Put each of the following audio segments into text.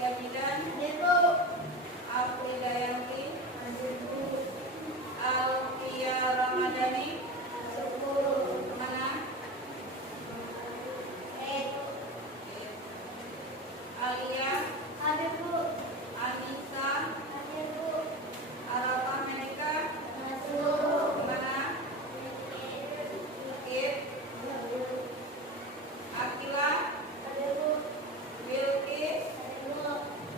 Bidan, Afridayanti, Alfia Ramadhani, mana? Alia, Anissa, Arafah Menika, mana? Kit, Akila, Bilkis,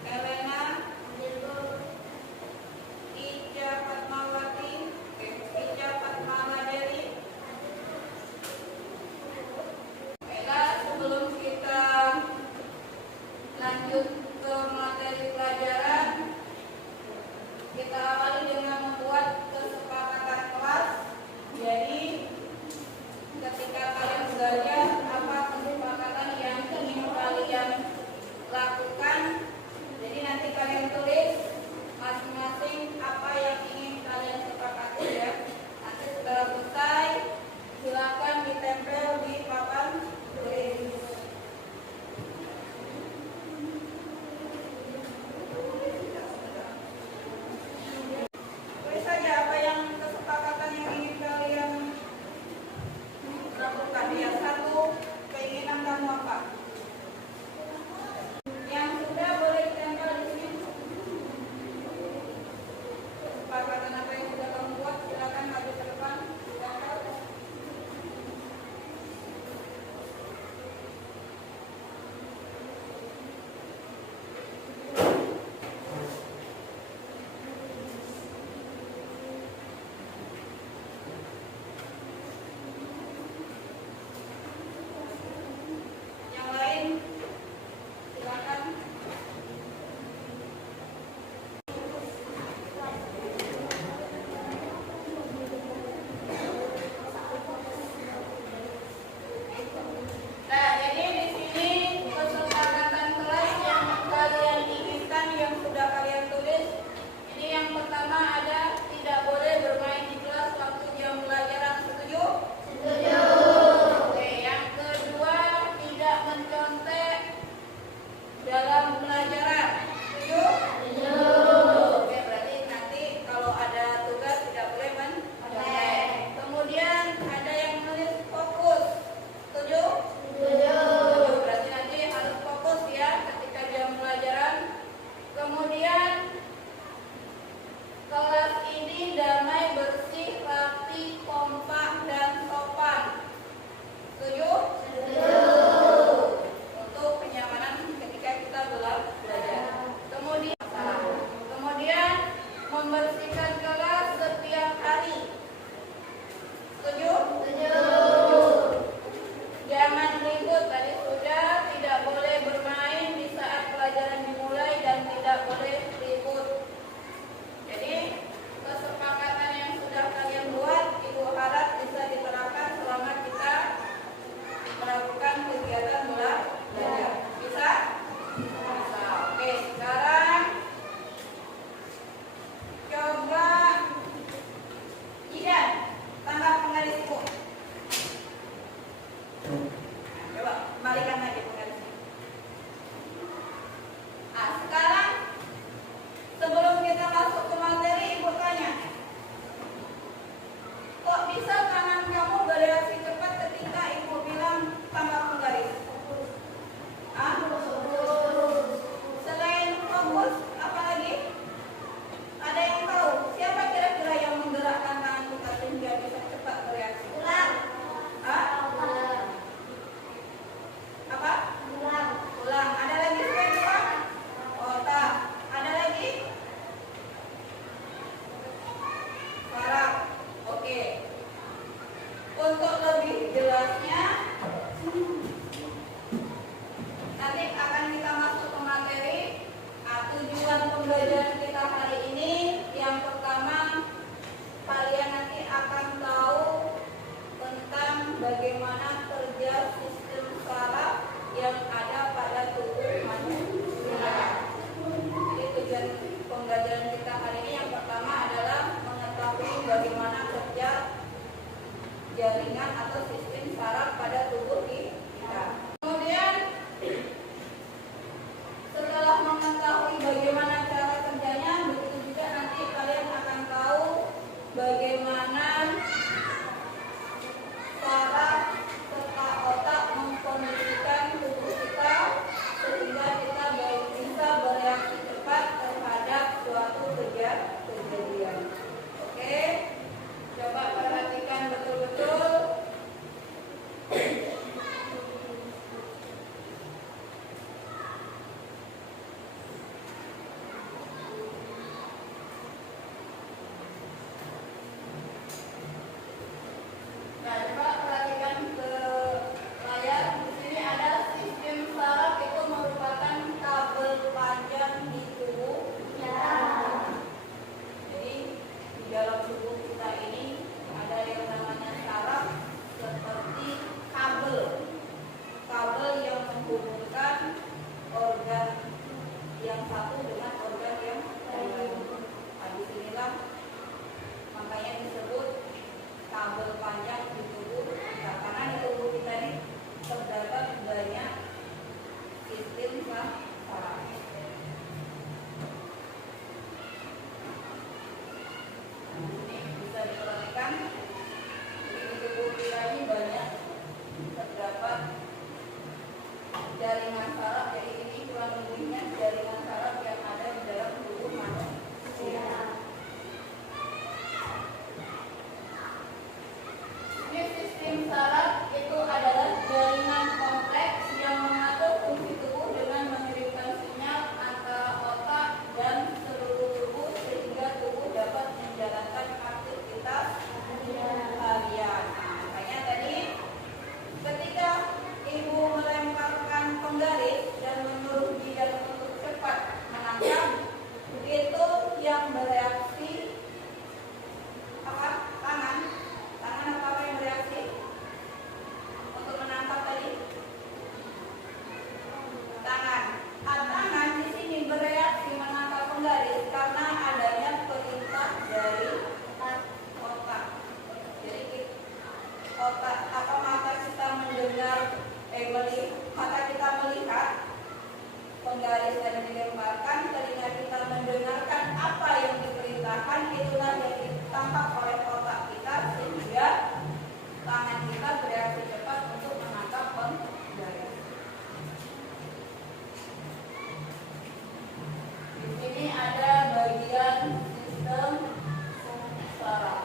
Elena, Ica Fatmawati, Ica Fatmawadeli. Baiklah, sebelum kita lanjut ke materi pelajaran, kita awali dengan membuat kesepakatan kelas. Jadi, ketika kalian belajar, apa kesepakatan yang ingin kalian lakukan? Jadi nanti kalian tulis masing-masing apa yang ingin kalian sepakati ya. Nanti setelah selesai, silakan ditempel di papan tulis. Tulis saja apa yang kesepakatan yang ingin kalian lakukan ya. Satu, keinginan kamu apa? Yang sudah boleh ditempel di sini. Kesepakatan apa yang sudah kamu buat, silakan maju ke depan. Ditempel. Yang lain, silakan. Nah, jadi di sini kesepakatan kelas yang kalian inginkan yang sudah kalian tulis. Ini yang pertama ada tidak boleh bermain di kelas waktu jam pelajaran. Setuju? Setuju. Oke, yang kedua tidak mencontek dalam pelajaran. Setuju? Setuju. Oke, berarti nanti kalau ada tugas tidak boleh mencontek. Kemudian ada yang menulis fokus. Setuju? Setuju. Berarti nanti harus fokus ya ketika jam pelajaran. Kemudian kelas ini damai, bersih, rapi, kompak, dan sopan. Setuju? Setuju. Untuk kenyamanan ketika kita belajar. Kemudian membersihkan kelas setiap hari. Setuju? Setuju. Jangan ribut, tadi sudah. Tidak boleh bermain di saat pelajaran dimulai dan tidak boleh ribut. Jadi kesepakatan yang sudah kalian buat, Ibu harap bisa diterapkan selama kita melakukan kegiatan belajar. Bisa? Bisa. Oke, sekarang coba Idan, tangkap penggaris Ibu. Coba kembalikan lagi penggaris. Nah, sekarang sebelum kita masuk ke materi, Ibu tanya, kok bisa tangan kamu bereaksi cepat ketika Ibu bilang tangkap penggaris? Ah? Selain fokus, apa lagi? Ada yang tahu? Siapa kira-kira yang menggerakkan tangan kita sehingga bisa cepat bereaksi? Ulang. Ah? Apa? Ulang. Ada lagi selain ulang? Otak. Ada lagi? Saraf. Oke. Untuk lebih jelasnya, nanti akan kita masuk ke materi. Tujuan pembelajaran kita hari ini, yang pertama, kalian nanti akan tahu tentang bagaimana kerja sistem saraf yang ada pada tubuh manusia. Jadi tujuan pembelajaran kita hari ini yang pertama adalah mengetahui bagaimana kerja jaringan atau sistem saraf pada tubuh kita. Kemudian setelah mengetahui otak apa mata kita mata kita melihat penggaris dan dilemparkan, telinga kita mendengarkan apa yang diperintahkan, itulah yang ditangkap oleh otak kita sehingga tangan kita bereaksi cepat untuk menangkap penggaris. Di sini ada bagian sistem saraf.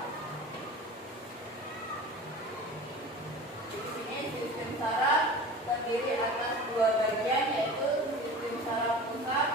Di sini sistem saraf terdiri atas dua bagian, yaitu sistem saraf pusat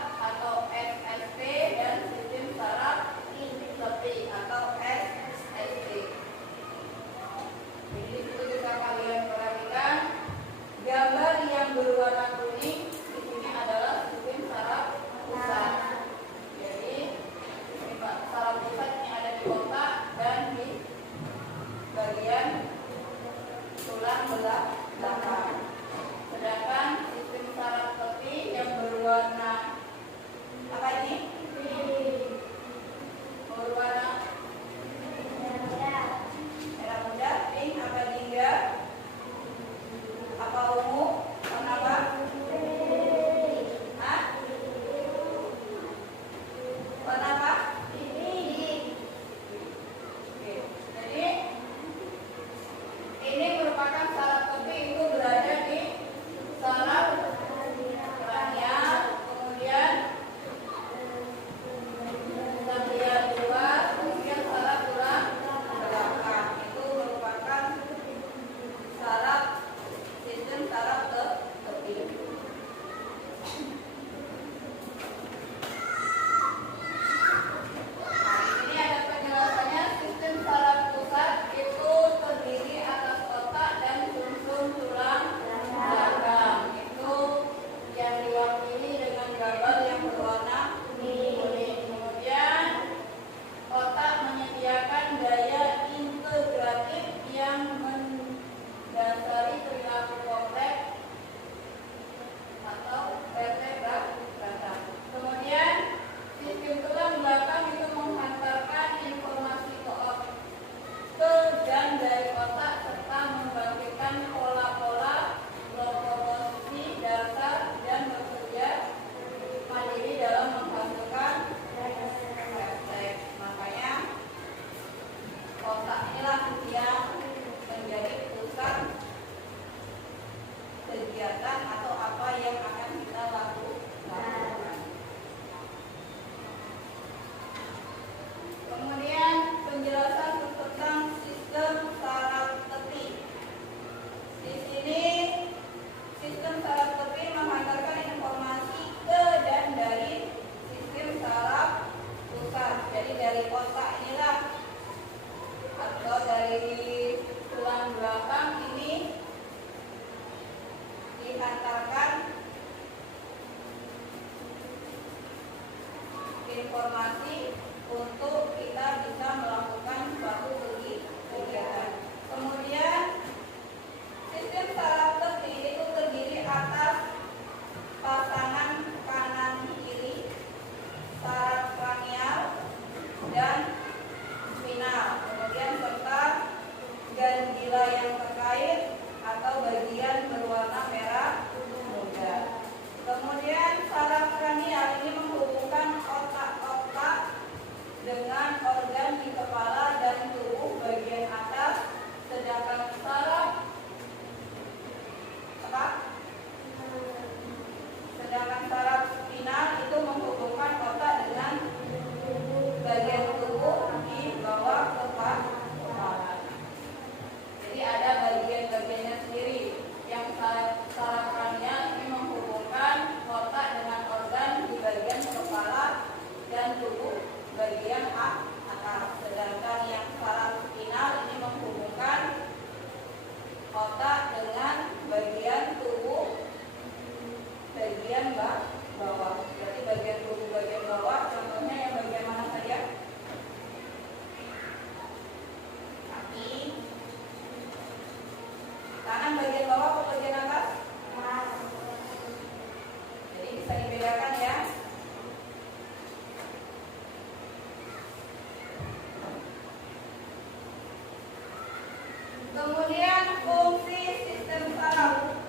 Kemudian fungsi sistem saraf.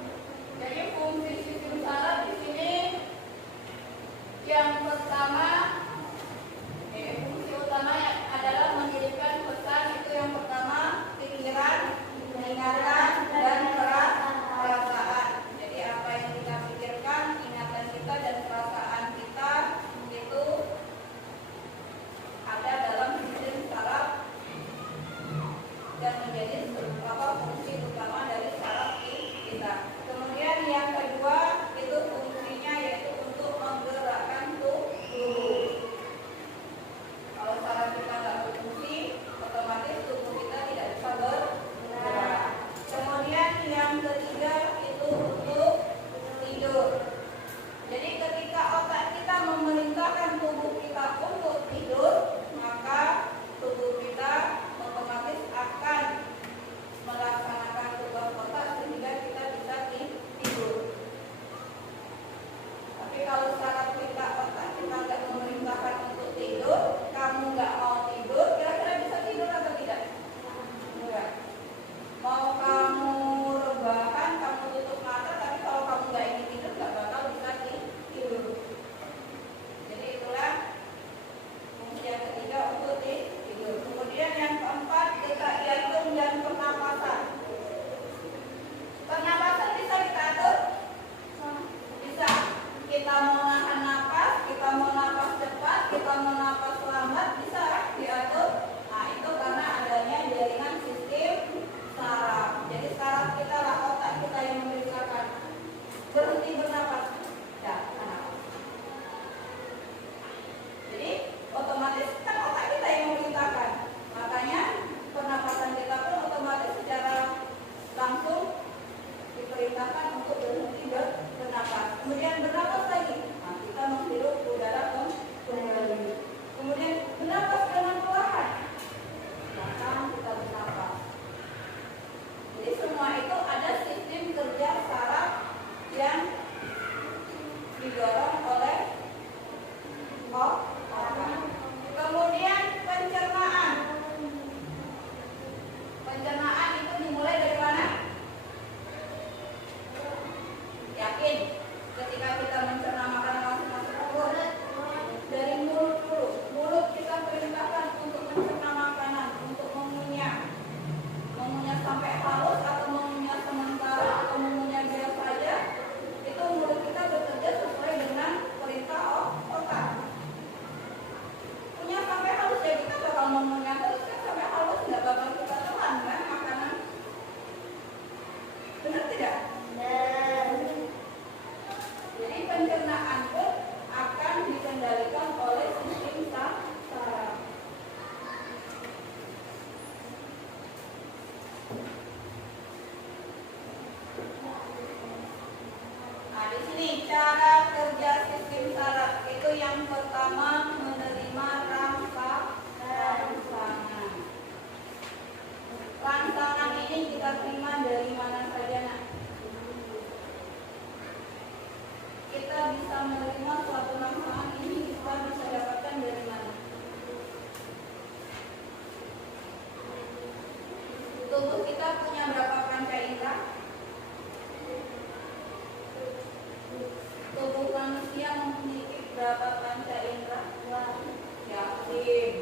Jadi fungsi sistem saraf di sini yang pertama, fungsi utamanya adalah mengirimkan pesan. Itu yang pertama, pikiran, ingatan, dan perasaan. Jadi apa yang kita pikirkan, ingatan kita dan perasaan kita itu ada dalam sistem saraf dan menjadi fungsi utama dari saraf kita. Kemudian yang kedua itu fungsinya yaitu untuk menggerakkan tubuh. Kalau saraf kita nggak berfungsi, otomatis tubuh kita tidak bisa bergerak. Kemudian yang ketiga itu untuk tidur. Jadi ketika otak kita memerintahkan tubuh kita untuk tidur, maka tubuh kita otomatis akan melaksanakan tugas otak sehingga kita bisa tidur. Tapi kalau saraf kita, otak kita nggak memerintahkan untuk tidur, kamu nggak mau tidur, kira-kira bisa tidur atau tidak? Enggak. Mau kamu rebahan, kamu tutup mata, tapi kalau kamu nggak ingin tidur, nggak bakal bisa tidur. Jadi itulah fungsi yang ketiga untuk tidur. Kemudian yang keempat, detak jantung dan pernapasan. Pernapasan bisa kita atur? Bisa. Kita mau nahan napas, kita mau napas cepat, kita mau napas lambat, bisa diatur. Nah itu karena adanya jaringan sistem saraf. Jadi saraf kita lah, otak kita yang memerintahkan berhenti bernapas. Ya, napas. Jadi otomatis kan otak kita yang memerintahkan. Makanya pernapasan kita pun otomatis secara langsung diperintahkan untuk berhenti bernapas. Kemudian bernapas lagi. Nah, kita menghirup udara kembali. Kemudian bernapas dengan perlahan. Bahkan kita bernapas. Jadi semua itu ada sistem kerja saraf yang didorong oleh otak. Kemudian pencernaan. Pencernaan itu dimulai dari mana? Yakin? Ketika kita mencerna makanan masuk mulut, dari mulut dulu. Mulut kita perintahkan untuk mencerna makanan, untuk mengunyah. Mengunyah sampai halus atau mengunyah sementara atau mengunyah biasa saja. Itu mulut kita bekerja sesuai dengan perintah otak. Punya sampai halus ya, kita bakal mengunyah terus kan sampai halus, nggak bakal kita telan kan makanan. Benar tidak? Jadi pencernaan pun akan dikendalikan oleh sistem saraf. Nah, di sini cara kerja sistem saraf itu yang pertama menerima rangsangan. Rangsangan ini kita terima dari mana saja, nak? Kita bisa menerima suatu rangsangan ini, kita bisa dapatkan dari mana? Tubuh kita punya berapa panca indera? Tubuh manusia memiliki berapa panca indera? Yakin.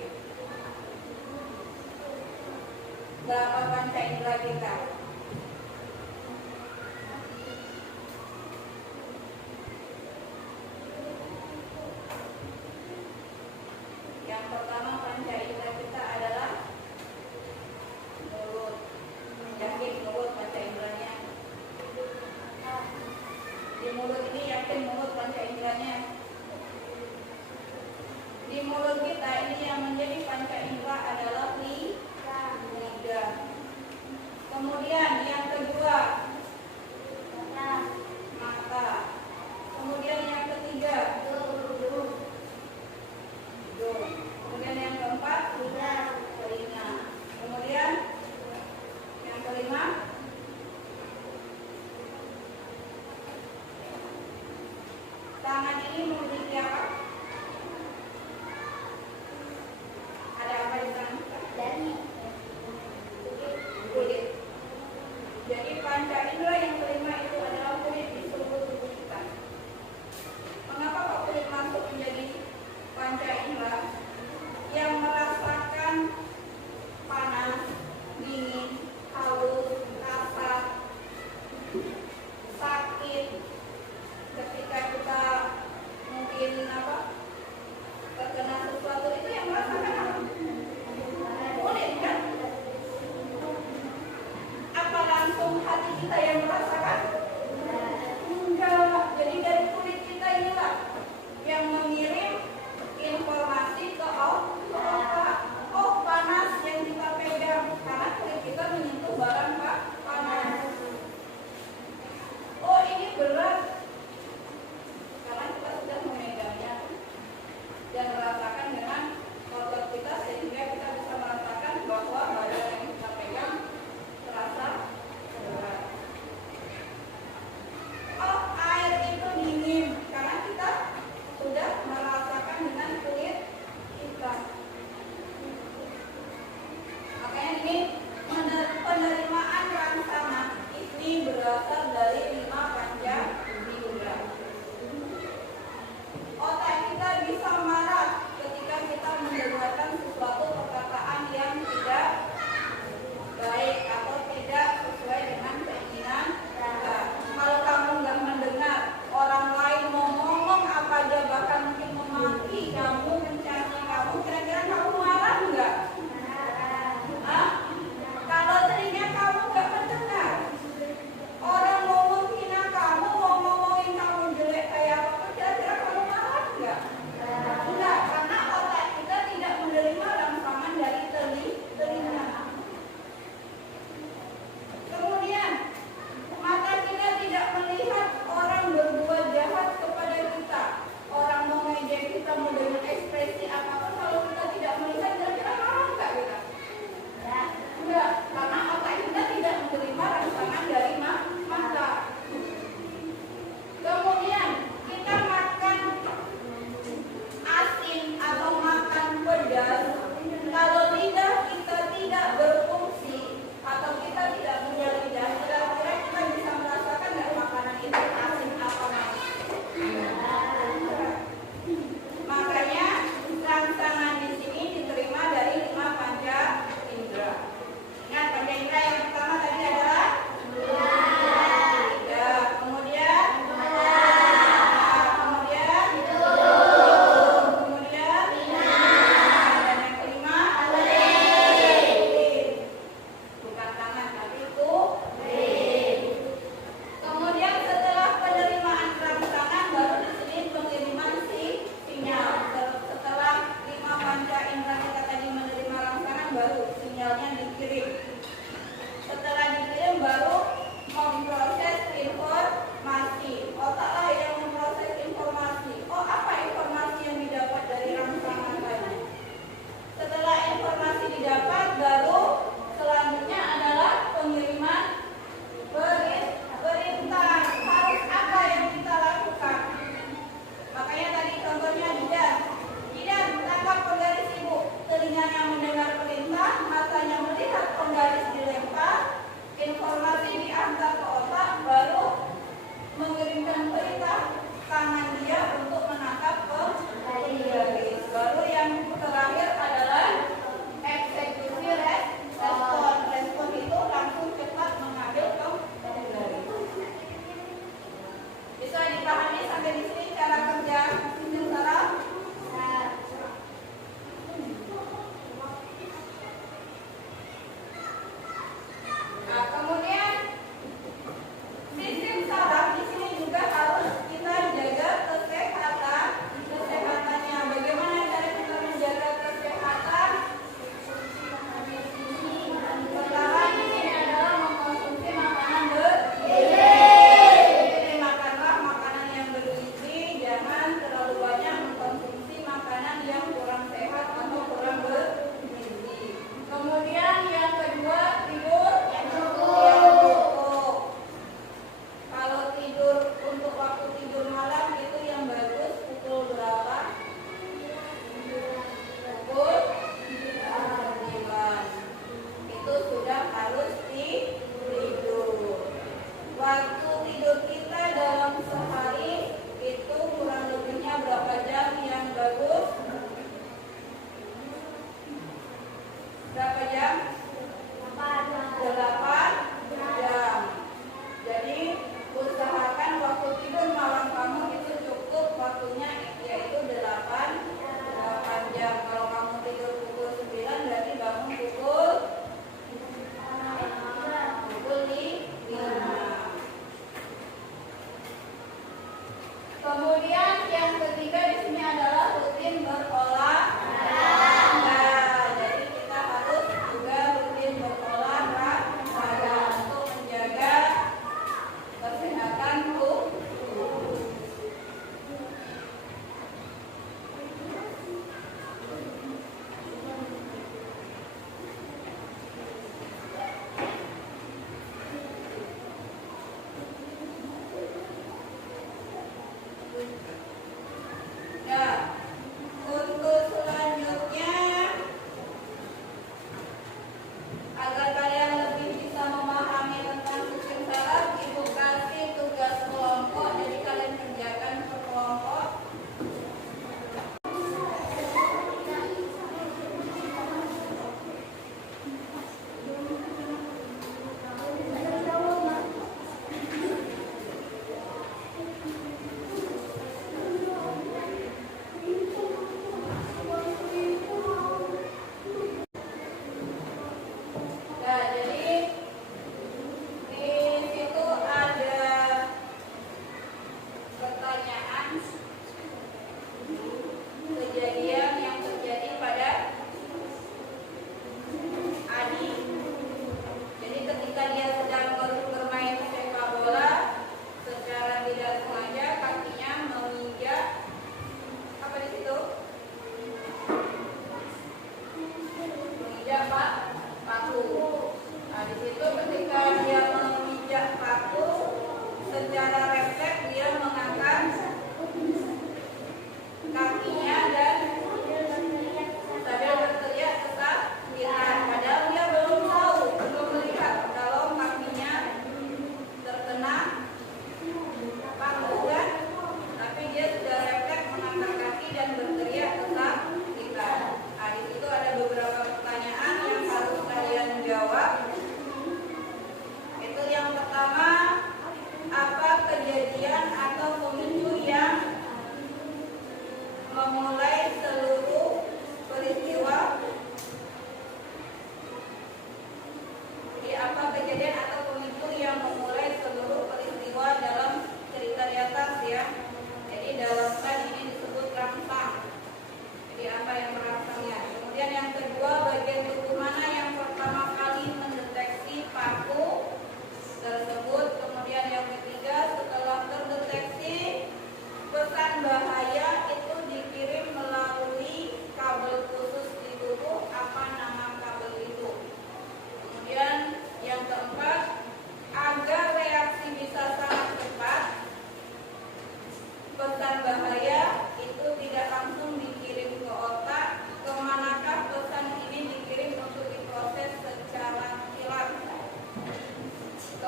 Berapa panca indera kita? Yang pertama panca indera kita adalah mulut. Yakin mulut panca inderanya? Di mulut ini yakin mulut panca inderanya? Di mulut kita ini yang menjadi panca indera adalah lidah. Kemudian yang kedua mata. Kemudian yang ketiga hidung. Kemudian yang keempat telinga. Kemudian yang kelima tangan ini memiliki apa? Ada apa di tangan? Kulit. langsung hati kita yang merasakan? Enggak. Jadi dari kulit kita inilah yang mengirim informasi ke otak. Oh, panas yang kita pegang karena kulit kita menyentuh barang panas. Oh, ini berat karena kita sudah memegangnya dan merasakan dengan otot kita sehingga kita bisa merasakan bahwa barang yang kita pegang terasa berat. Oh, air itu dingin karena kita sudah merasakan dengan kulit kita.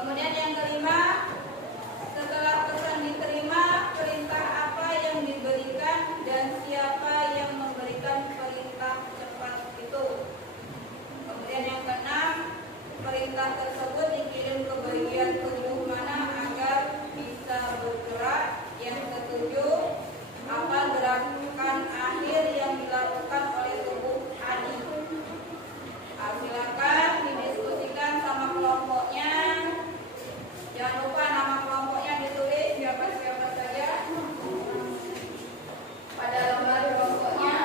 Kemudian yang kelima, setelah pesan diterima, perintah apa yang diberikan dan siapa yang memberikan perintah cepat itu. Kemudian yang keenam, perintah tersebut dikirim ke bagian tubuh mana agar bisa bergerak. Yang ketujuh, apa gerakan akhir yang dilakukan oleh tubuh Adi. Silakan didiskusikan sama kelompoknya. Jangan lupa nama kelompoknya ditulis siapa-siapa saja pada lembar kelompoknya.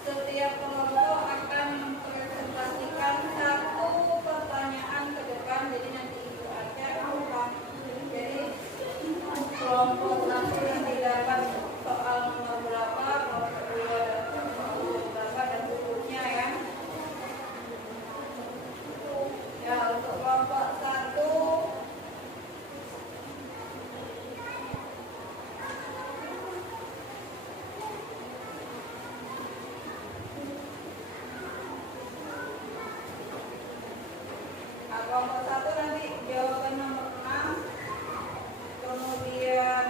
Setiap kelompok akan mempresentasikan satu pertanyaan ke depan, jadi nanti itu aja ulang. Jadi kelompok satu nanti dapat soal nomor berapa, kelompok dua dapat soal nomor berapa dan seterusnya ya. Ya untuk kelompok satu kelompok satu nanti jawaban nomor 6, kemudian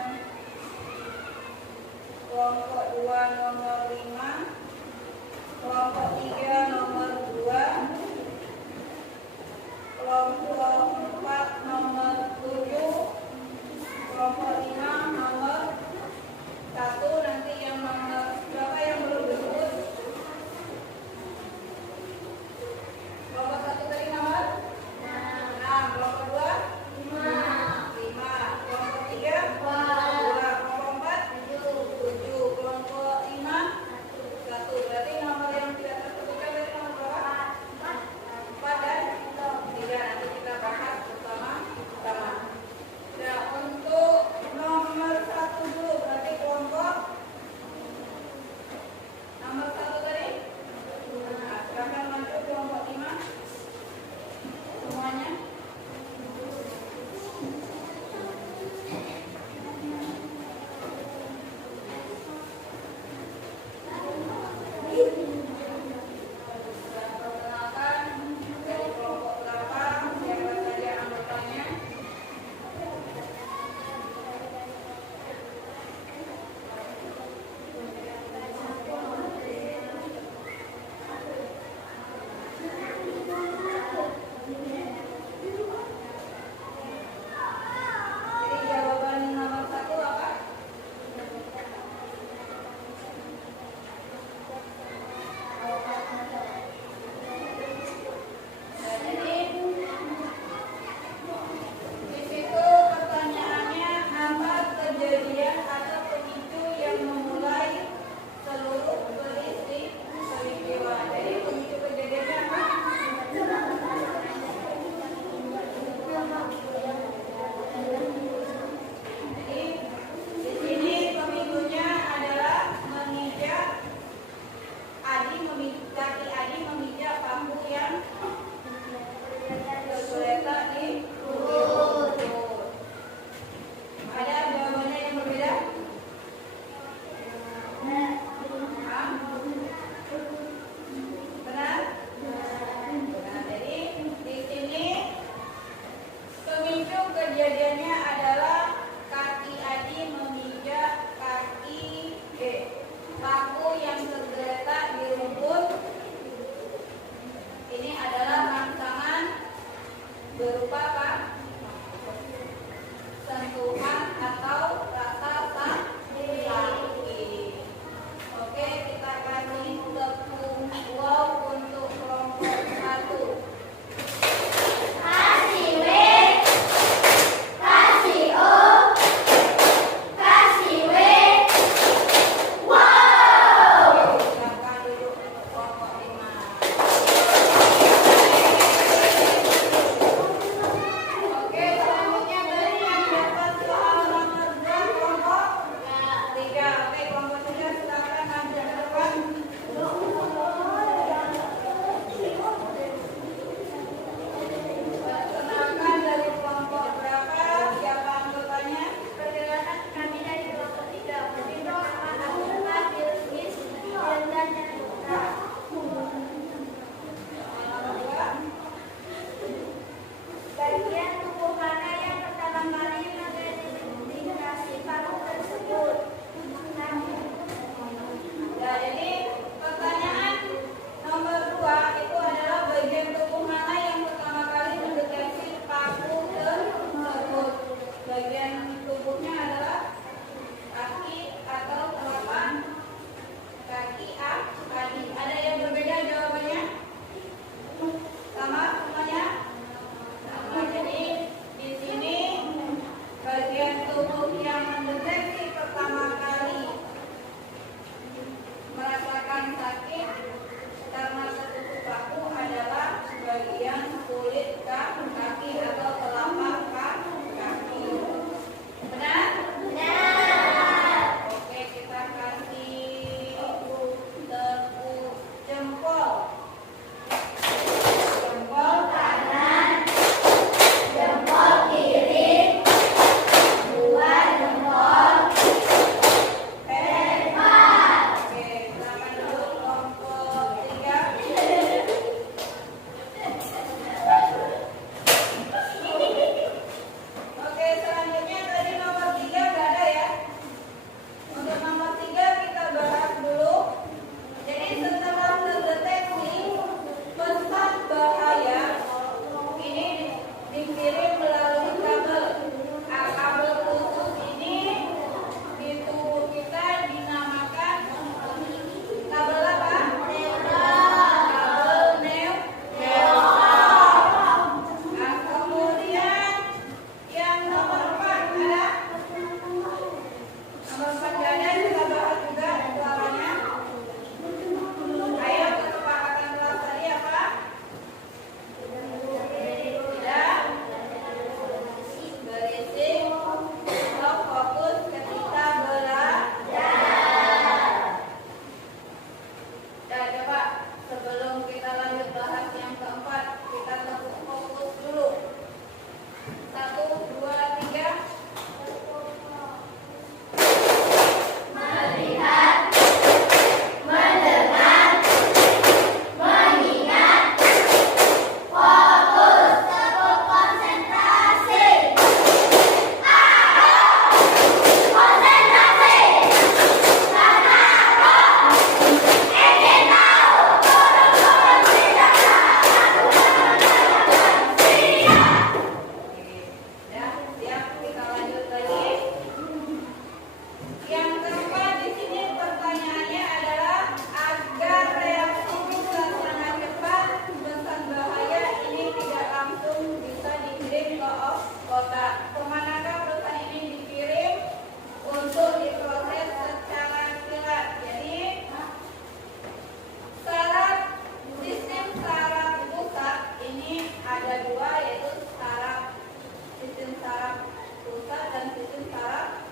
dan sistem saraf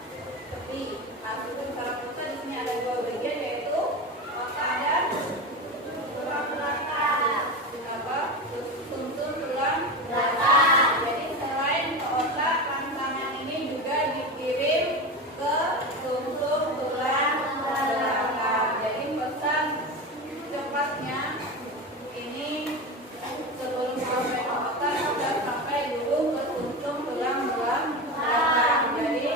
tepi. Nah, sistem saraf pusat di sini ada dua bagian, yaitu otak dan tulang belakang. Apa? Sumsum tulang belakang. Jadi selain ke otak, rangsangan ini juga dikirim ke sumsum tulang belakang. Jadi pesan cepatnya ini sebelum sampai ke otak sudah sampai dulu ke sumsum tulang belakang. Jadi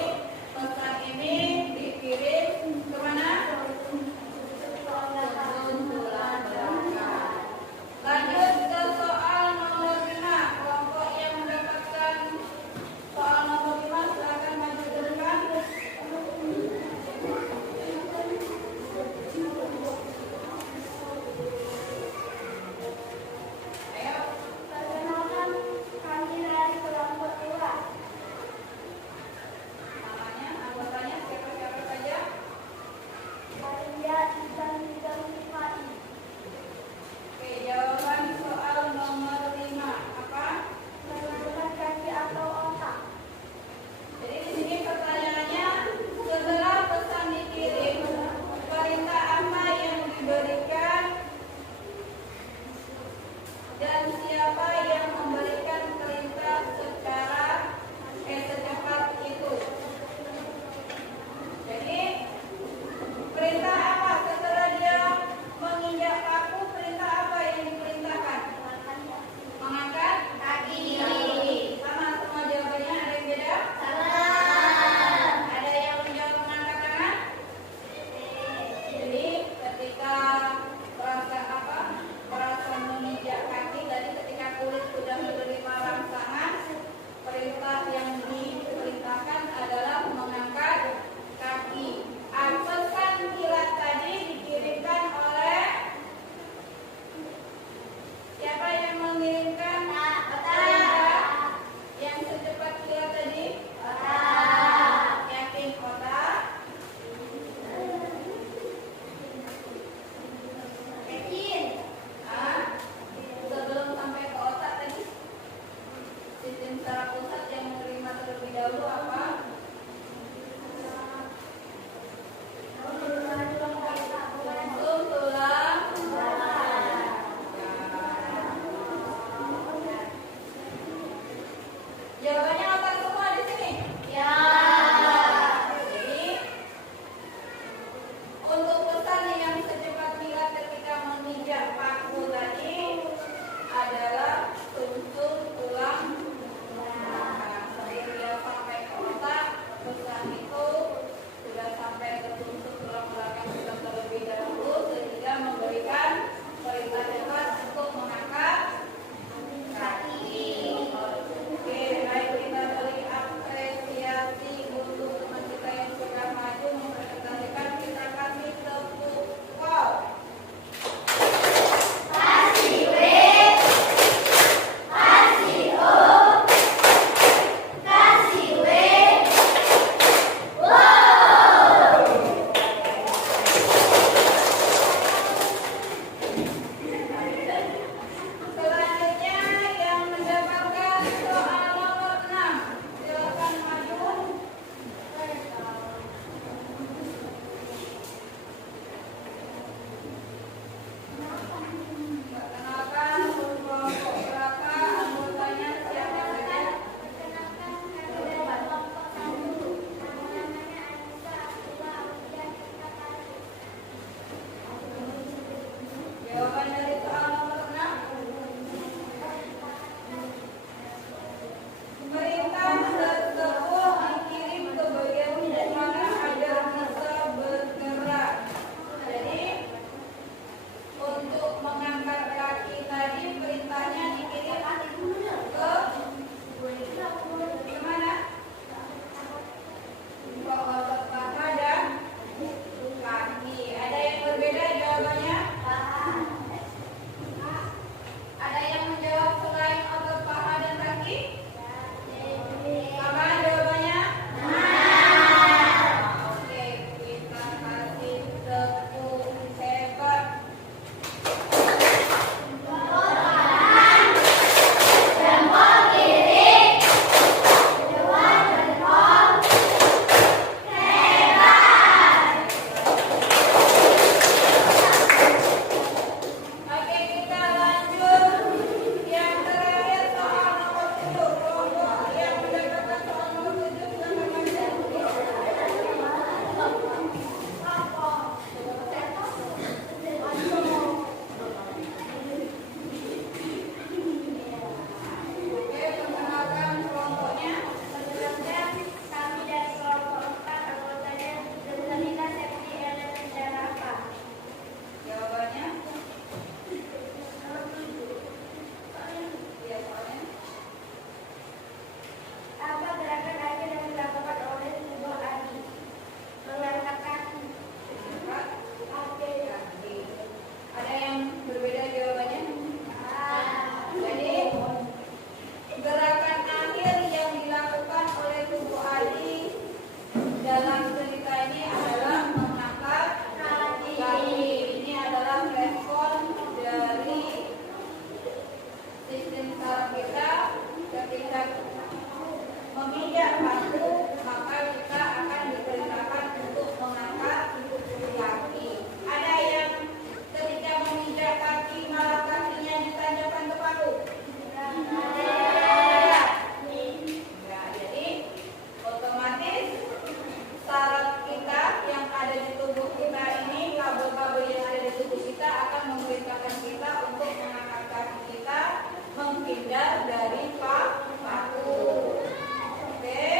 menginjak paku, maka kita akan diperintahkan untuk mengangkat kaki. Ada yang ketika menginjak kaki malah kakinya ditanjakan ke paku? Nah, jadi otomatis saraf kita yang ada di tubuh kita ini, kabel-kabel yang ada di tubuh kita akan memerintahkan kita untuk mengangkat kaki kita menghindar dari paku. Oke.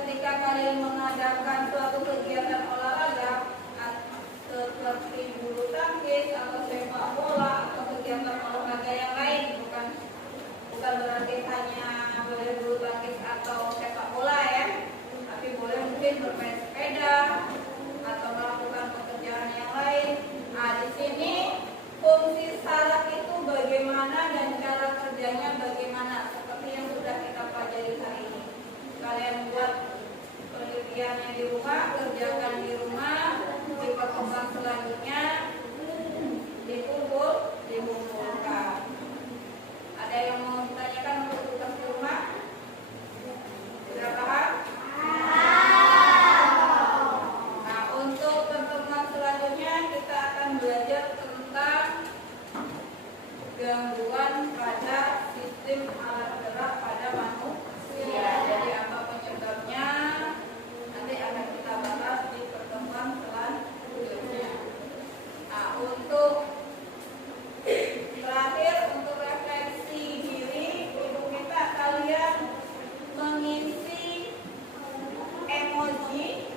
ketika kalian mengadakan suatu kegiatan olahraga seperti bulu tangkis atau sepak bola atau kegiatan olahraga yang lain, bukan berarti hanya boleh bulu tangkis atau sepak bola ya, tapi boleh mungkin bermain sepeda atau melakukan pekerjaan yang lain. Nah, di sini fungsi saraf itu bagaimana dan cara kerjanya bagaimana, seperti yang sudah kita pelajari hari ini. Kalian buat penelitiannya di rumah, kerjakan di rumah, di pertemuan selanjutnya dikumpulkan. Ada yang mau ditanyakan untuk tugas di rumah? Sudah paham? Nah, untuk pertemuan selanjutnya kita akan belajar tentang gangguan pada sistem alat gerak pada manusia. Jadi apa penyebabnya nanti akan kita bahas di pertemuan selanjutnya. Nah, untuk terakhir, untuk refleksi diri, ibu minta kalian mengisi emoji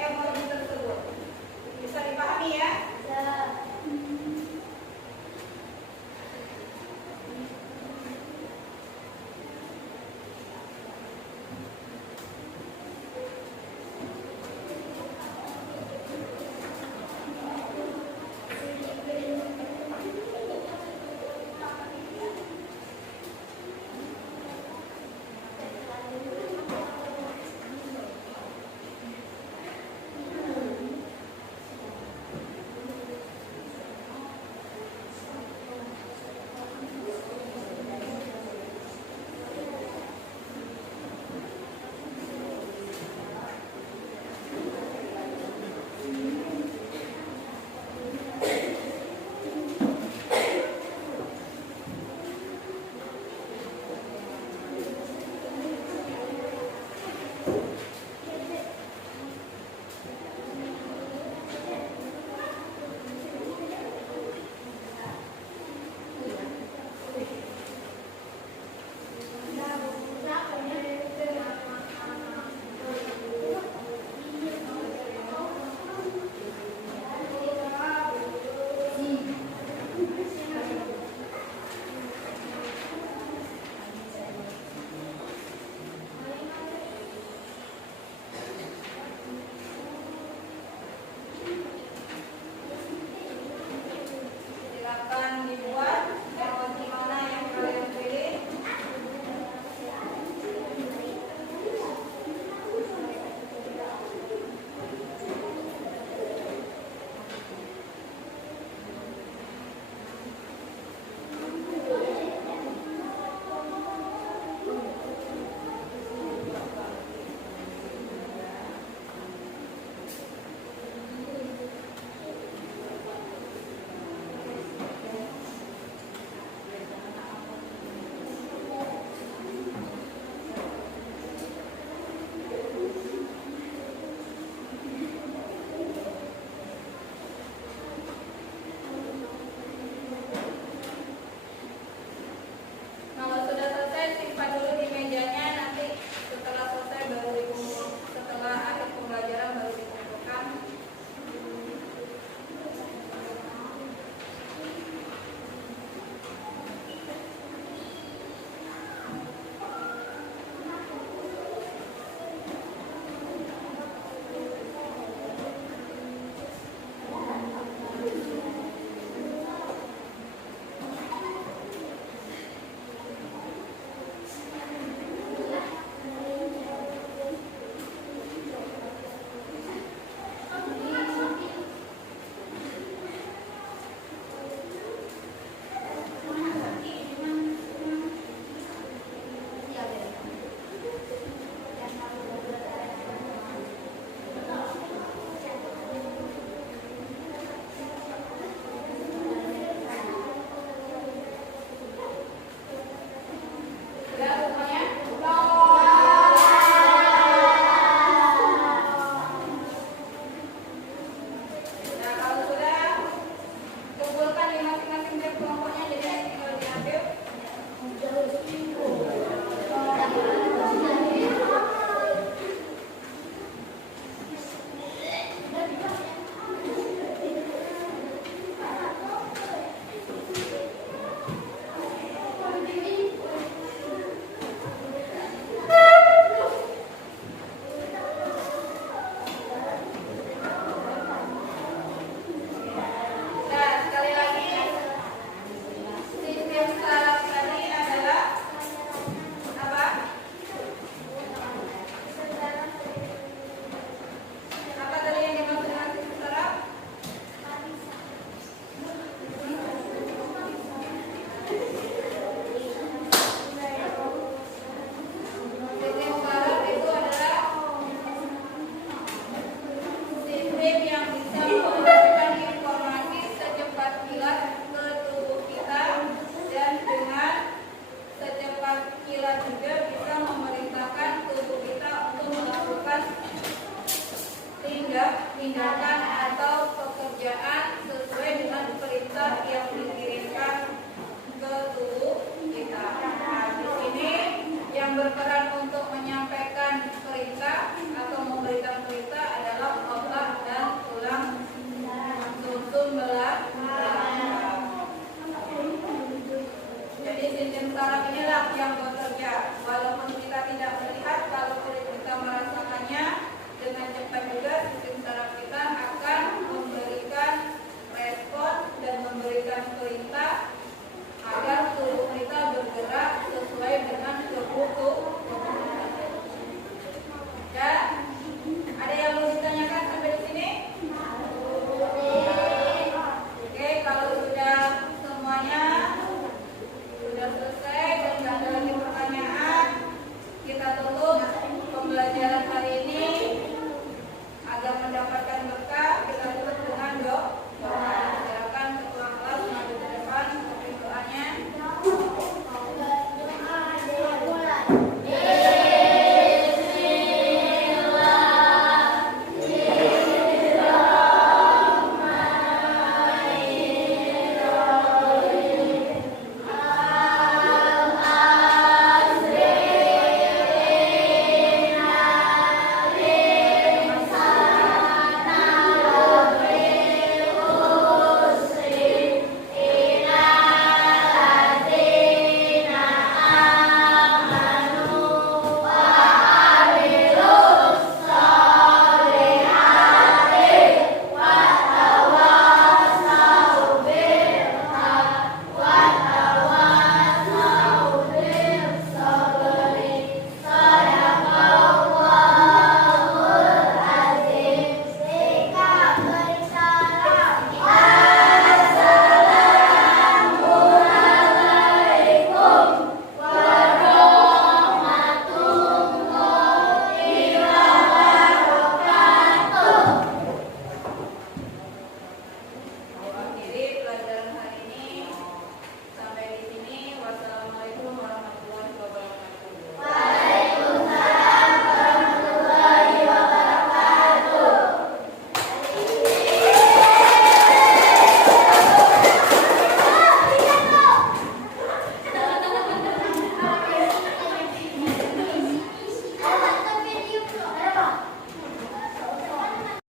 emoji tersebut. Bisa dipahami ya?